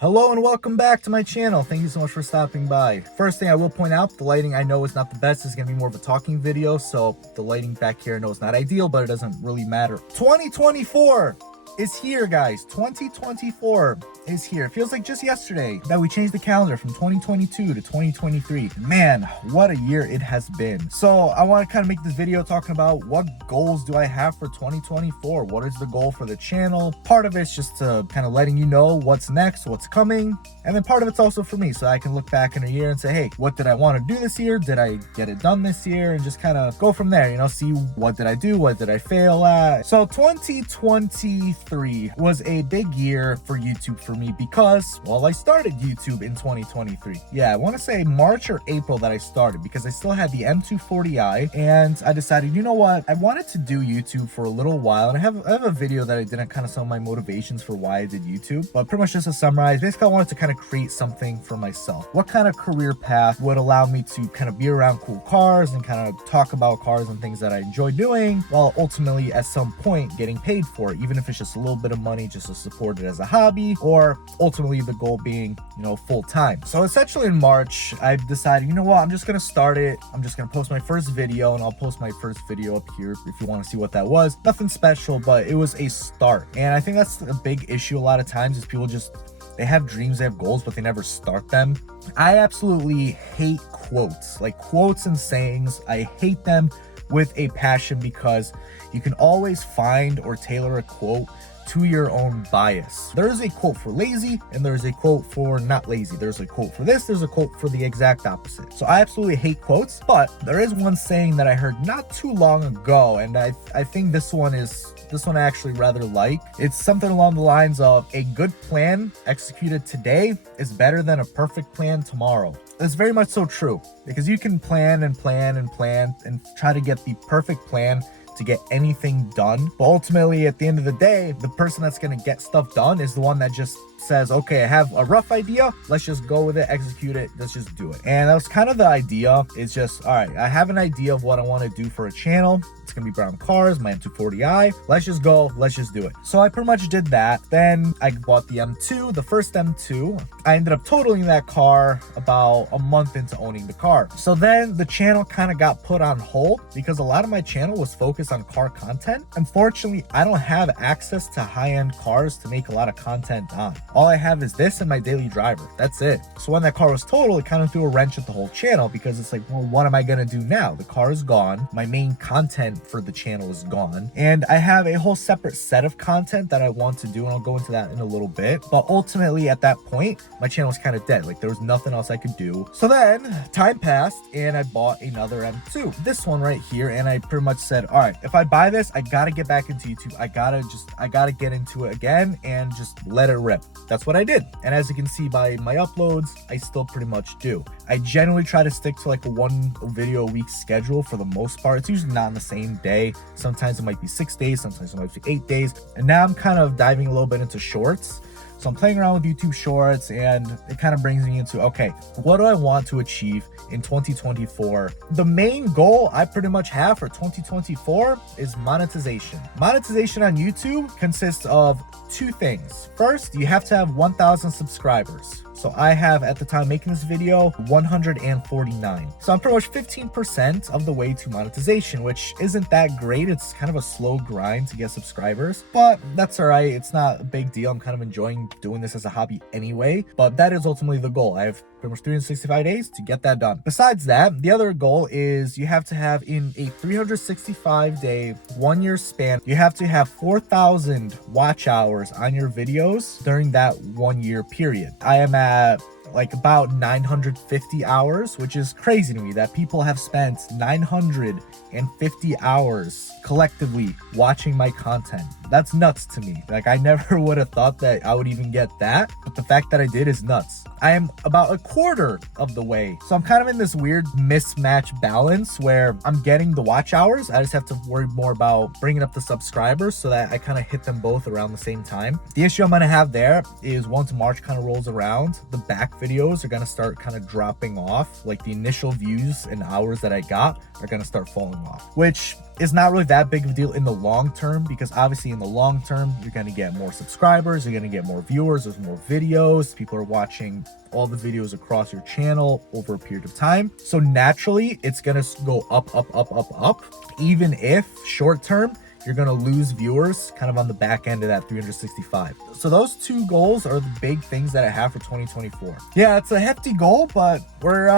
Hello and welcome back to my channel. Thank you so much for stopping by. First thing I will point out, the lighting I know is not the best. It's going to be more of a talking video, so the lighting back here I know is not ideal, but it doesn't really matter. 2024 is here, guys. 2024 is here. It feels like just yesterday that we changed the calendar from 2022 to 2023. Man, what a year it has been. So I want to kind of make this video talking about what goals do I have for 2024? What is the goal for the channel? Part of it's just to kind of letting you know what's next, what's coming. And then part of it's also for me, so I can look back in a year and say, hey, what did I want to do this year? Did I get it done this year? And just kind of go from there, you know, see what did I do? What did I fail at? So 2023 was a big year for YouTube for me because, well, I started YouTube in 2023. Yeah, I want to say March or April that I started because I still had the M240i and I decided, you know what? I wanted to do YouTube for a little while, and I have a video that I did on kind of some of my motivations for why I did YouTube, but pretty much just to summarize, basically I wanted to kind of create something for myself. What kind of career path would allow me to kind of be around cool cars and kind of talk about cars and things that I enjoy doing, while ultimately at some point getting paid for it, even if it's just a little bit of money just to support it as a hobby, or ultimately the goal being, you know, full time. So essentially in March, I decided, you know what, I'm just gonna start it. I'm just gonna post my first video, and I'll post my first video up here if you want to see what that was. Nothing special, but it was a start. And I think that's a big issue a lot of times is people just, they have dreams, they have goals, but they never start them. I absolutely hate quotes, like quotes and sayings. I hate them with a passion because you can always find or tailor a quote to your own bias. There is a quote for lazy and there's a quote for not lazy. There's a quote for this, there's a quote for the exact opposite. So I absolutely hate quotes, but there is one saying that I heard not too long ago, and I think this one I actually rather like. It's something along the lines of, a good plan executed today is better than a perfect plan tomorrow. It's very much so true, because you can plan and plan and plan and try to get the perfect plan to get anything done, but ultimately at the end of the day, the person that's going to get stuff done is the one that just says, okay, I have a rough idea, let's just go with it, execute it, let's just do it. And that was kind of the idea. It's just, all right, I have an idea of what I want to do for a channel. It's gonna be brown cars, my M240i. Let's just go, let's just do it. So I pretty much did that. Then I bought the M2, the first M2. I ended up totaling that car about a month into owning the car. So then the channel kind of got put on hold because a lot of my channel was focused on car content. Unfortunately, I don't have access to high-end cars to make a lot of content on. All I have is this and my daily driver. That's it. So when that car was total, it kind of threw a wrench at the whole channel because it's like, well, what am I gonna do now? The car is gone. My main content for the channel is gone, and I have a whole separate set of content that I want to do, and I'll go into that in a little bit. But ultimately at that point, my channel was kind of dead. Like there was nothing else I could do. So then time passed and I bought another M2, this one right here, and I pretty much said, all right, if I buy this, I gotta get back into YouTube. I gotta get into it again and just let it rip. That's what I did. And as you can see by my uploads, I still pretty much do. I generally try to stick to like a one video a week schedule for the most part. It's usually not on the same day. Sometimes it might be 6 days, sometimes it might be 8 days. And now I'm kind of diving a little bit into shorts. So I'm playing around with YouTube shorts, and it kind of brings me into, okay, what do I want to achieve in 2024? The main goal I pretty much have for 2024 is monetization. Monetization on YouTube consists of two things. First, you have to have 1,000 subscribers. So I have, at the time making this video, 149. So I'm pretty much 15% of the way to monetization, which isn't that great. It's kind of a slow grind to get subscribers, but that's all right. It's not a big deal. I'm kind of enjoying doing this as a hobby anyway, but that is ultimately the goal. I have pretty much 365 days to get that done. Besides that, the other goal is you have to have, in a 365-day, 1 year span, you have to have 4,000 watch hours on your videos during that 1 year period. I am at like about 950 hours, which is crazy to me that people have spent 950 hours collectively watching my content. That's nuts to me. Like, I never would have thought that I would even get that, but the fact that I did is nuts. I am about a quarter of the way. So I'm kind of in this weird mismatch balance where I'm getting the watch hours. I just have to worry more about bringing up the subscribers so that I kind of hit them both around the same time. The issue I'm going to have there is once March kind of rolls around, the back videos are going to start kind of dropping off. Like the initial views and hours that I got are going to start falling off, which is not really that big of a deal in the long term, because obviously in the long term, you're going to get more subscribers, you're going to get more viewers, there's more videos, people are watching all the videos across your channel over a period of time. So naturally, it's going to go up, up, up, up, up, even if short term, you're going to lose viewers kind of on the back end of that 365. So those two goals are the big things that I have for 2024. Yeah, it's a hefty goal, but we're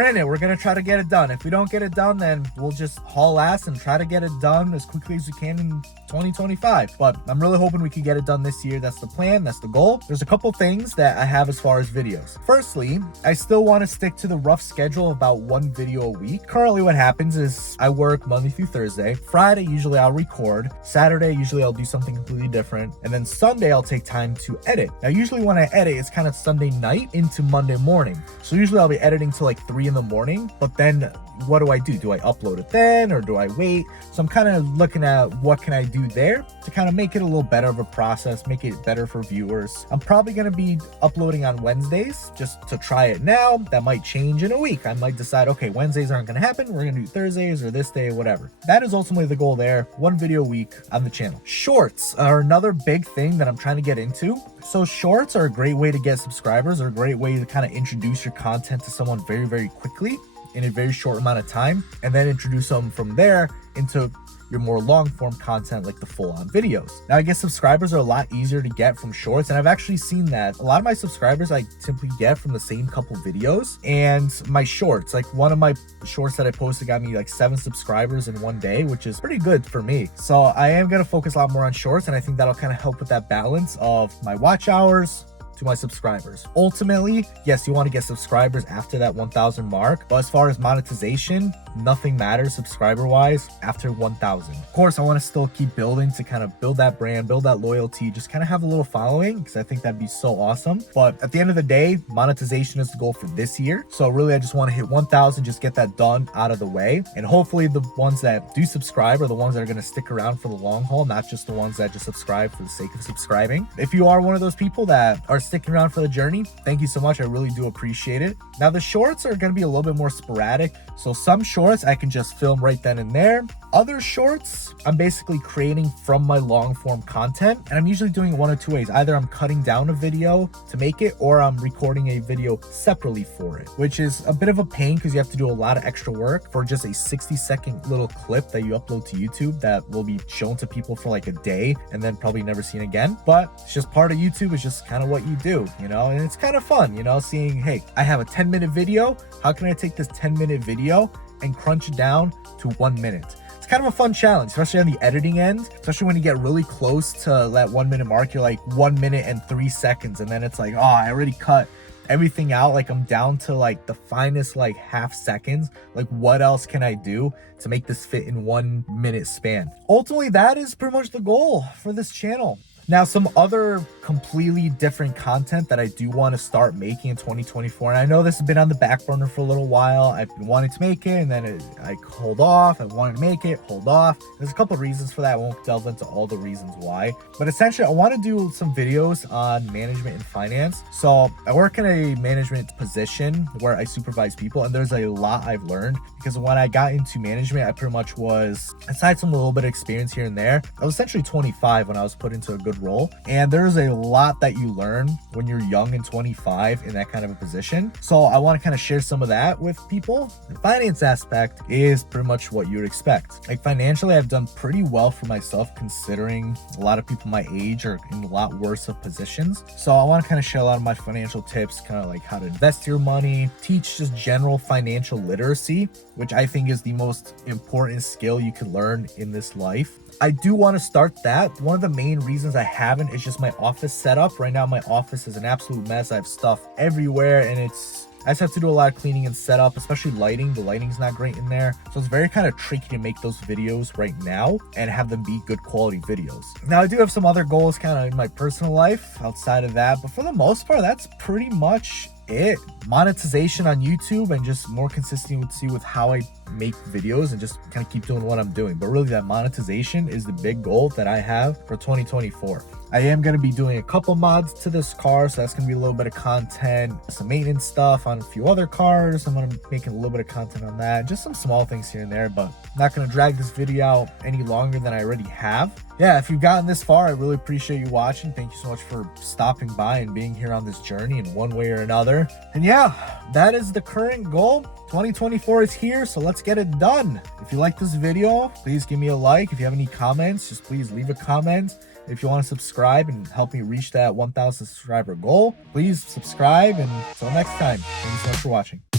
in it. We're going to try to get it done. If we don't get it done, then we'll just haul ass and try to get it done as quickly as we can in 2025. But I'm really hoping we can get it done this year. That's the plan. That's the goal. There's a couple things that I have as far as videos. Firstly, I still want to stick to the rough schedule of about one video a week. Currently, what happens is I work Monday through Thursday. Friday, usually I'll record. Saturday, usually I'll do something completely different. And then Sunday, I'll take time to edit. Now, usually when I edit, it's kind of Sunday night into Monday morning. So usually I'll be editing till like 3 in the morning, but then what do I do? Do I upload it then, or do I wait? So I'm kind of looking at what can I do there to kind of make it a little better of a process, make it better for viewers. I'm probably going to be uploading on Wednesdays just to try it now. That might change in a week. I might decide, okay, Wednesdays aren't going to happen. We're going to do Thursdays or this day, whatever. That is ultimately the goal there. One video a week on the channel. Shorts are another big thing that I'm trying to get into. So shorts are a great way to get subscribers, or a great way to kind of introduce your content to someone very, very quickly in a very short amount of time, and then introduce them from there into your more long form content, like the full on videos. Now, I guess subscribers are a lot easier to get from shorts, and I've actually seen that a lot of my subscribers I simply get from the same couple videos. And my shorts, like one of my shorts that I posted got me like 7 subscribers in one day, which is pretty good for me. So I am going to focus a lot more on shorts, and I think that'll kind of help with that balance of my watch hours to my subscribers. Ultimately, yes, you want to get subscribers after that 1,000 mark, but as far as monetization, nothing matters subscriber wise after 1,000. Of course, I want to still keep building to kind of build that brand, build that loyalty, just kind of have a little following, because I think that'd be so awesome. But at the end of the day, monetization is the goal for this year. So really, I just want to hit 1,000, just get that done out of the way. And hopefully the ones that do subscribe are the ones that are going to stick around for the long haul, not just the ones that just subscribe for the sake of subscribing. If you are one of those people that are sticking around for the journey, thank you so much. I really do appreciate it. Now, the shorts are going to be a little bit more sporadic. So some shorts I can just film right then and there. Other shorts, I'm basically creating from my long form content, and I'm usually doing it one of two ways. Either I'm cutting down a video to make it, or I'm recording a video separately for it, which is a bit of a pain because you have to do a lot of extra work for just a 60-second little clip that you upload to YouTube that will be shown to people for like a day and then probably never seen again. But it's just part of YouTube. It's just kind of what you do, you know, and it's kind of fun, you know, seeing, hey, I have a 10-minute video. How can I take this 10-minute video and crunch it down to 1 minute? Kind of a fun challenge, especially on the editing end, especially when you get really close to that 1 minute mark. You're like 1 minute and 3 seconds, and then it's like, oh, I already cut everything out. Like I'm down to like the finest like half seconds. Like what else can I do to make this fit in 1 minute span? Ultimately, that is pretty much the goal for this channel. Now, some other completely different content that I do want to start making in 2024. And I know this has been on the back burner for a little while. I've been wanting to make it, and then I hold off. I wanted to make it, hold off. There's a couple of reasons for that. I won't delve into all the reasons why. But essentially, I want to do some videos on management and finance. So I work in a management position where I supervise people, and there's a lot I've learned, because when I got into management, I pretty much was, aside from a little bit of experience here and there, I was essentially 25 when I was put into a good role. And there's a lot that you learn when you're young and 25 in that kind of a position. So I want to kind of share some of that with people. The finance aspect is pretty much what you would expect. Like financially, I've done pretty well for myself, considering a lot of people my age are in a lot worse of positions. So I want to kind of share a lot of my financial tips, kind of like how to invest your money, teach just general financial literacy, which I think is the most important skill you can learn in this life. I do want to start that. One of the main reasons I haven't is just my office setup. Right now, my office is an absolute mess. I have stuff everywhere, and I just have to do a lot of cleaning and setup, especially lighting. The lighting's not great in there. So it's very kind of tricky to make those videos right now and have them be good quality videos. Now, I do have some other goals kind of in my personal life outside of that, but for the most part, that's pretty much it. Monetization on YouTube and just more consistency with how I make videos and just kind of keep doing what I'm doing. But really, that monetization is the big goal that I have for 2024. I am going to be doing a couple mods to this car, so that's going to be a little bit of content, some maintenance stuff on a few other cars. I'm going to be making a little bit of content on that, just some small things here and there, but I'm not going to drag this video out any longer than I already have. Yeah, if you've gotten this far, I really appreciate you watching. Thank you so much for stopping by and being here on this journey in one way or another. And yeah, that is the current goal. 2024 is here, so let's get it done. If you like this video, please give me a like. If you have any comments, just please leave a comment. If you want to subscribe and help me reach that 1,000 subscriber goal, please subscribe. And until next time, thank you so much for watching.